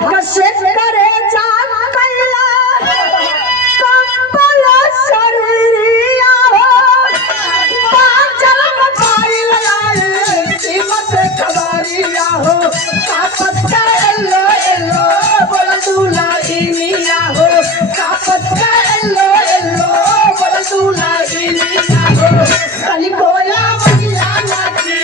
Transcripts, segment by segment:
धक से करे जा कैला कंपल शरीरिया हो बाजल मोबाइल आए सीमत खबरिया हो कापत एलो एलो बोल दूला इनिया हो कापत एलो एलो बोल दूला इनिया हो कली कोया महिला नाची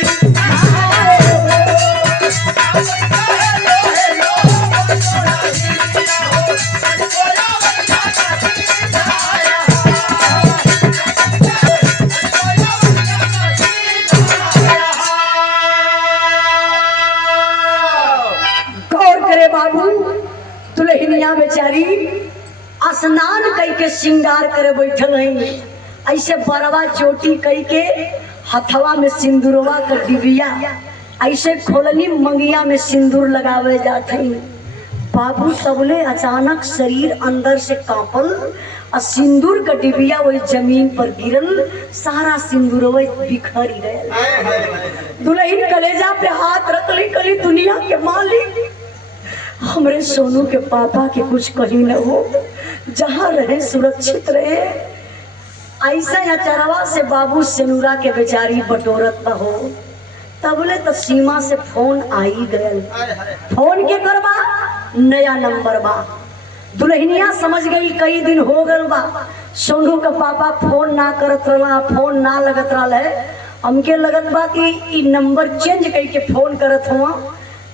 बाबू दुल्हनिया बेचारी स्नान कई के श्रृंगार करे बैठल है ऐसे बरवा चोटी कई के हथवा में सिंदूरवा कर डिबिया ऐसे खोलनी मंगिया में सिंदूर लगावे जाते हैं बाबू सबले अचानक शरीर अंदर से कांपल और सिंदूर का डिबिया वही जमीन पर गिरल सारा सिंदूर वही बिखर गया दुल्हन कलेजा पे हाथ रख ली कली दुनिया के मालिक हमरे सोनू के पापा के कुछ कहीं न हो जहाँ रहे सुरक्षित रहे ऐसा अचरवा से बाबू सेनुरा के बेचारी बटोरत न हो तबले तो सीमा से फोन आई गयल फोन के करबा नया नंबर बा दुल्हनिया समझ गई कई दिन हो गल बा सोनू का पापा फोन ना करत रहा फोन ना लगत रहा है हमके लगत बा कि नंबर चेंज करके फोन करत हुआ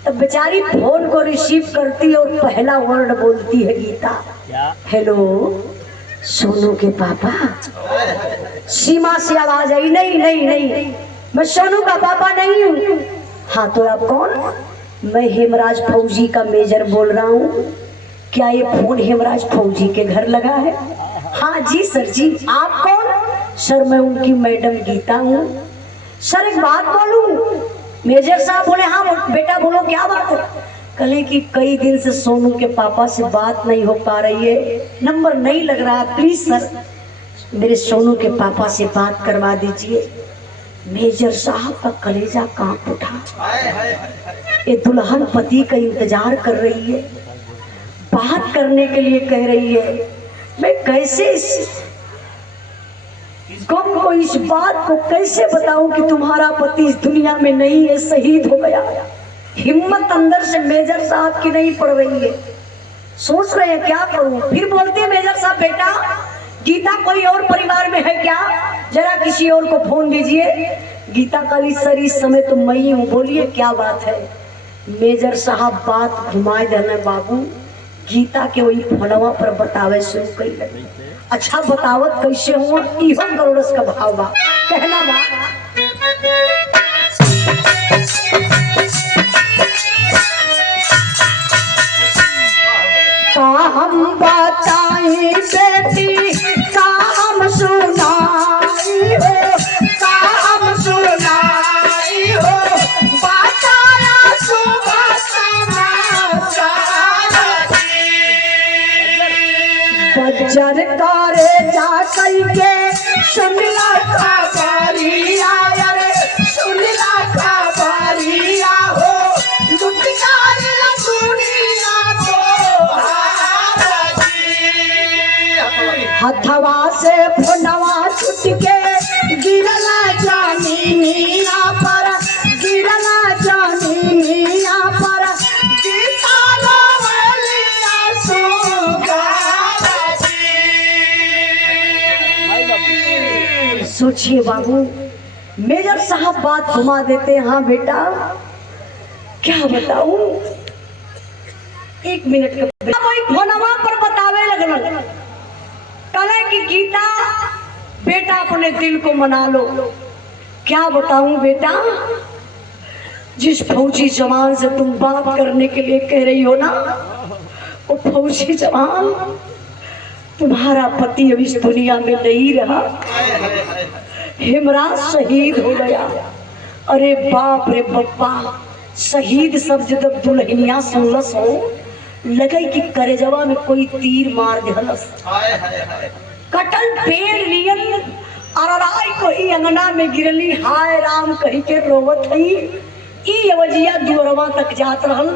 तो बेचारी फोन को रिसीव करती और पहला वर्ड बोलती है गीता हेलो सोनू के पापा सीमा से आवाज आई नहीं नहीं नहीं मैं सोनू का पापा नहीं हूँ हाँ तो आप कौन मैं हेमराज फौजी का मेजर बोल रहा हूँ क्या ये फोन हेमराज फौजी के घर लगा है हाँ जी सर जी आप कौन सर मैं उनकी मैडम गीता हूँ सर एक बात बोलूं मेजर साहब बोले हाँ बेटा बोलो क्या बात है कहे कि कई दिन से सोनू के पापा से बात नहीं हो पा रही है नंबर नहीं लग रहा प्लीज सर मेरे सोनू के पापा से बात करवा दीजिए मेजर साहब का कलेजा कांप उठा ये दुल्हन पति का इंतजार कर रही है बात करने के लिए कह रही है मैं कैसे गम को इस बात को कैसे बताऊं कि तुम्हारा पति इस दुनिया में नहीं है शहीद हो गया हिम्मत अंदर से मेजर साहब की नहीं पड़ रही है सोच रहे हैं क्या करूं फिर बोलते हैं मेजर साहब बेटा गीता कोई और परिवार में है क्या जरा किसी और को फोन दीजिए गीता काली सर इस समय तो मैं ही हूँ बोलिए क्या बात है मेजर साहब बात घुमाए देने बाबू गीता के वही फोनवा पर बतावे शुरू कर अच्छा बतावत कैसे हुआ इहो गौरस का भाव बा कहना बा का हम बताई बेटी का हम सुनाई हो का हम सुनाई हो बताया सुबह बजर करे जा के सुनला खबरिया रे सुनला खबरिया हो लुटियार सुनिया तो हथवा से फोनवा छुट के गिरला जमीनिया पर गिरला जमीनिया पर सोचिए बाबू मेजर साहब बात घुमा देते हाँ बेटा क्या बताऊं एक मिनट का फोनवा पर बतावे लगल कहे कि गीता बेटा अपने दिल को मना लो क्या बताऊं बेटा जिस फौजी जवान से तुम बात करने के लिए कह रही हो ना वो फौजी जवान तुम्हारा पति अब इस दुनिया में नहीं रहा हेमराज शहीद हो गया अरे बाप रे बप्पा शहीद शब्द जब दुल्हनिया सुनलस हो लगे कि करेजवा में कोई तीर मार दिलस कटल पेड़ लियन अरराई को ही अंगना में गिरली हाय राम कही के रोवत हई ई अवजिया दुअरवा तक जात रहल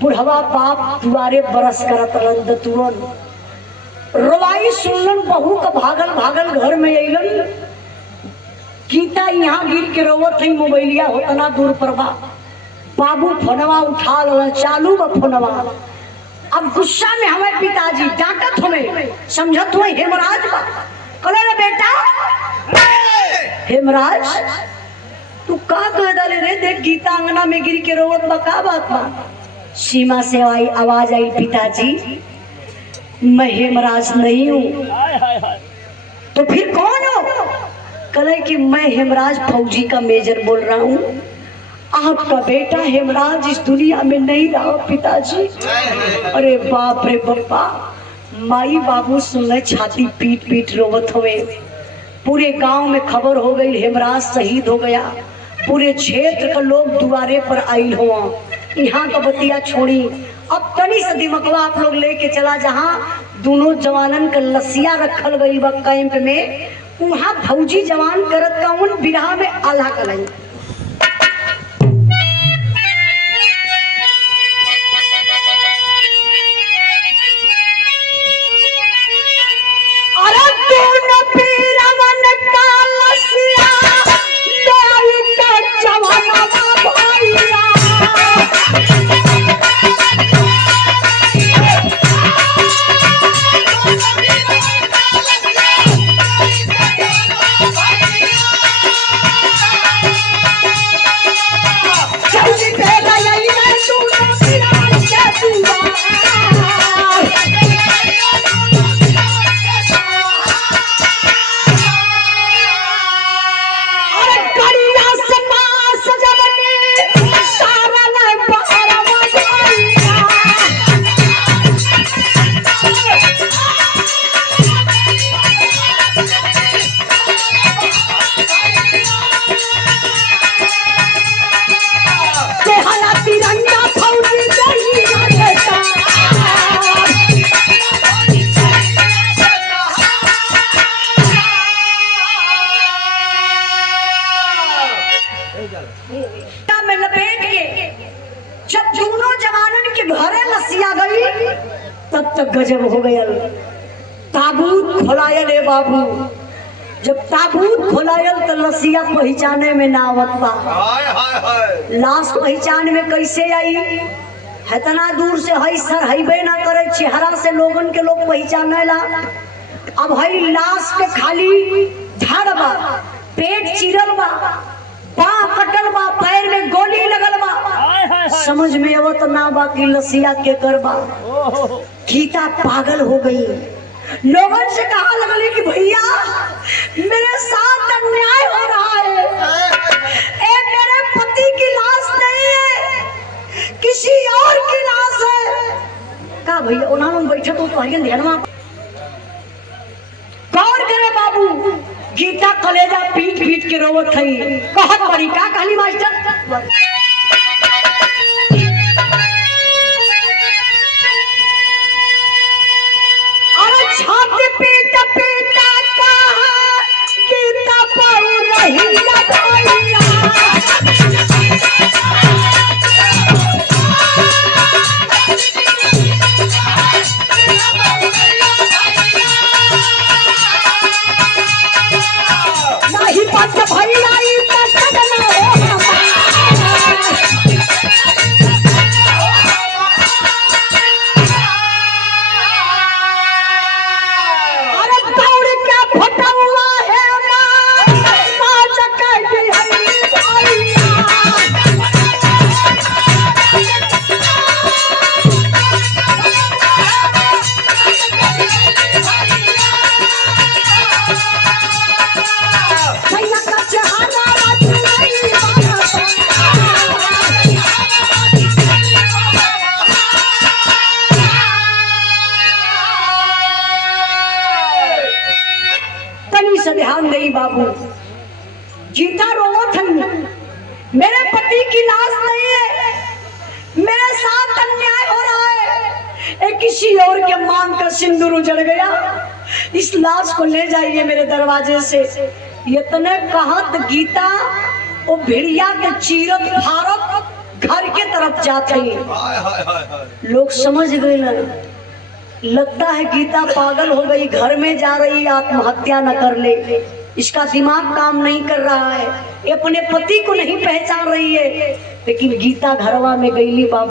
बुढ़वा बाप दुआरे बरस करत रंद तुरन रोवाई सुनलन बहू का भागल भागल घर में अइलन। गीता यहाँ गिर के रोवत है, मोबाइलिया होतना दूर पर बा। बाबू फोनवा उठा लो, चालू बा फोनवा। अब गुस्सा में हमें पिताजी डांटत हमें, समझत हुए हेमराज बा। कहले रे बेटा, हेमराज तू का कह डाले रे? देख गीता अंगना में गिर के रोवत बा, का बात बा? सीमा से आई आवाज आई, पिताजी मैं हेमराज नहीं हूँ। तो फिर कौन हो? कहले कि मैं हेमराज फौजी का मेजर बोल रहा हूँ। आपका बेटा हेमराज इस दुनिया में नहीं रहा पिताजी। अरे बाप रे बापा, माई बाबू सुनले छाती पीट पीट रोवत हुए। पूरे गांव में खबर हो गई हेमराज शहीद हो गया। पूरे क्षेत्र का लोग दुआरे पर आइल हुआ। यहाँ का बतिया छोड़ी, अब तनी से दिमकवा आप लोग लेके चला जहाँ दोनों जवानन का लसिया रखल गई बा कैंप में। वहाँ फौजी जवान करत का उन बिरहा में आला कलाई। में लपेट के जब दोनों जवानन के घरे लसिया गई तब तक गजब हो गया। ताबूत खोलायल है बाबू। जब ताबूत खोलायल तो लसिया पहचाने में ना आवत बा। लाश पहचान में कैसे आई? इतना दूर से हई सर हईबे ना करे, चेहरा से लोगन के लोग पहचाने ला। अब हई लाश के खाली धड़ बा, पेट चिरल बा, पाँव कटल बा, पैर में गोली लगल बा। समझ में आवत ना बा कि लसिया के करबा। गीता पागल हो गई। लोगन से कहा लगले कि भैया मेरे साथ अन्याय हो रहा है, ए मेरे पति की लाश नहीं है, किसी और की लाश है। का भैया उन्होंने बैठे तो हरियन ध्यान गौर करे बाबू। गीता कलेजा पीट पीट के रोवत थई। कहत बड़ी का कहानी मास्टर? अरे छाती पीट पीट कहा गीता पाऊ रही भैया। ध्यान नहीं बाबू। गीता रोवत है, मेरे पति की लाश नहीं है, मेरे साथ अन्याय हो रहा है, एक किसी और के मांग का सिंदूर उजड़ गया, इस लाश को ले जाइए मेरे दरवाजे से। इतने कहत गीता वो भिड़िया के चीरत फारत घर के तरफ जाते हैं। लोग समझ गए ना, लगता है गीता पागल हो गई, घर में जा रही, आत्महत्या न कर ले, इसका दिमाग काम नहीं कर रहा है, ये अपने पति को नहीं पहचान रही है। लेकिन गीता घरवा में गईली बाबू।